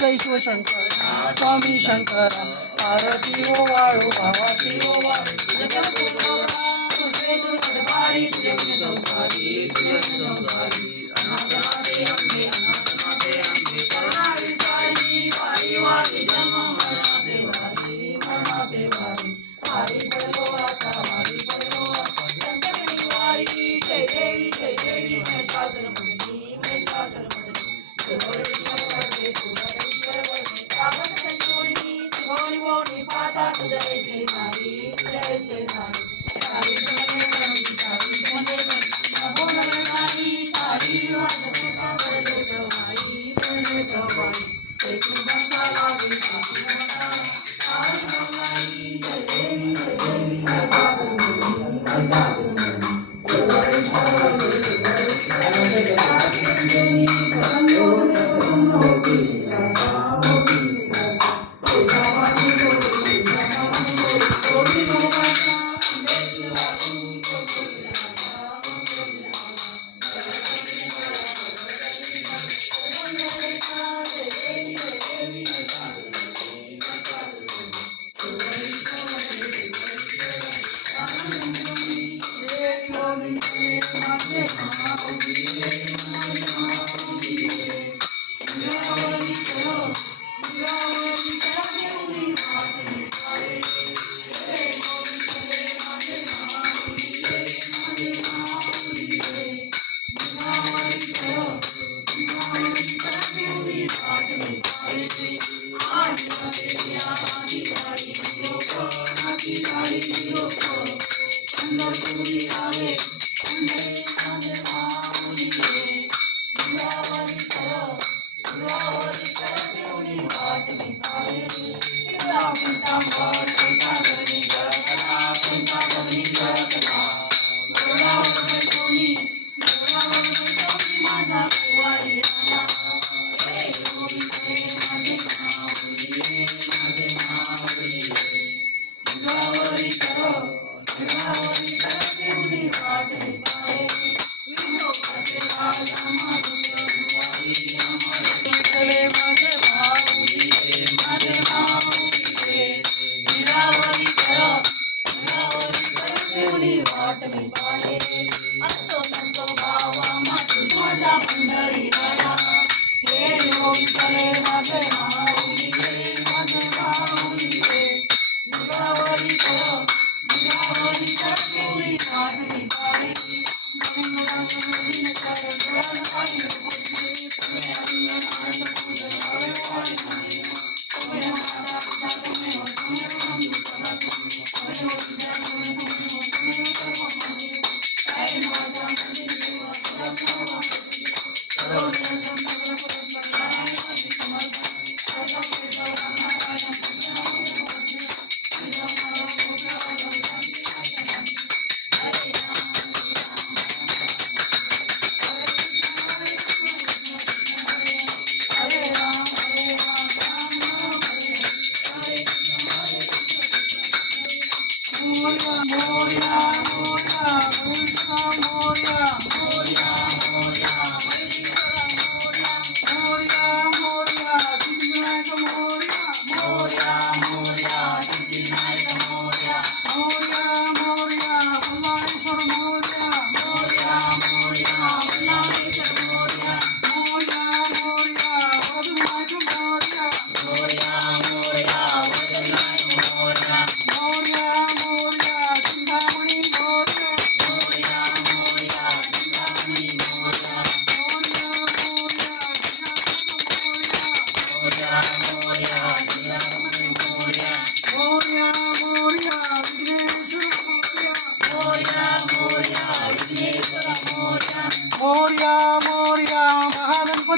जय शिवशंकर स्वामी शंकर आरती ओ वाळू भावाची ओ वाळू तुझे दुर्गडबारी तुझे संसारी तुझे संसारी अनाथनाथे अंबे अनाथनाथे अंबे करुणावी सारी वारी वारी जन्म मरणाते वारी वारी पडलो आता वारी पडलो संकटनी वारी जय देवी मैं शासन पडली मैं शासन पडली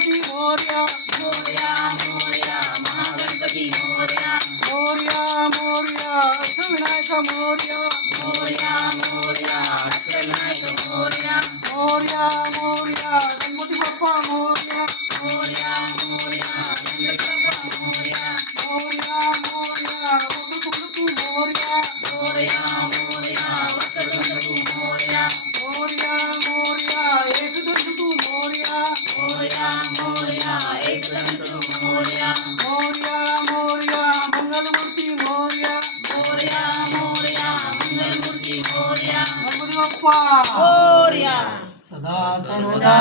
गणपती मोरया मोरया मोरया महागणपती मोरया मोरया मोरया अष्टविनायक मोरया मोरया मोरया अष्टविनायक मोरया मोरया मोरया गणपती बाप्पा मोरया मोरया मोरया गणपती बाप्पा मोरया मोरया मोरया वक्रतुंड तू मोरया मोरया मोरया वक्रतुंड तू मोरया मोरया मोरया एकदंत तू मोरया मोरया मोरया एकदंत तू मोरया मोरया मोरया मंगलमूर्ती मोरया मोरया मोरया मंगलमूर्ती मोरया गणपती बाप्पा मोरया सदा सर्वदा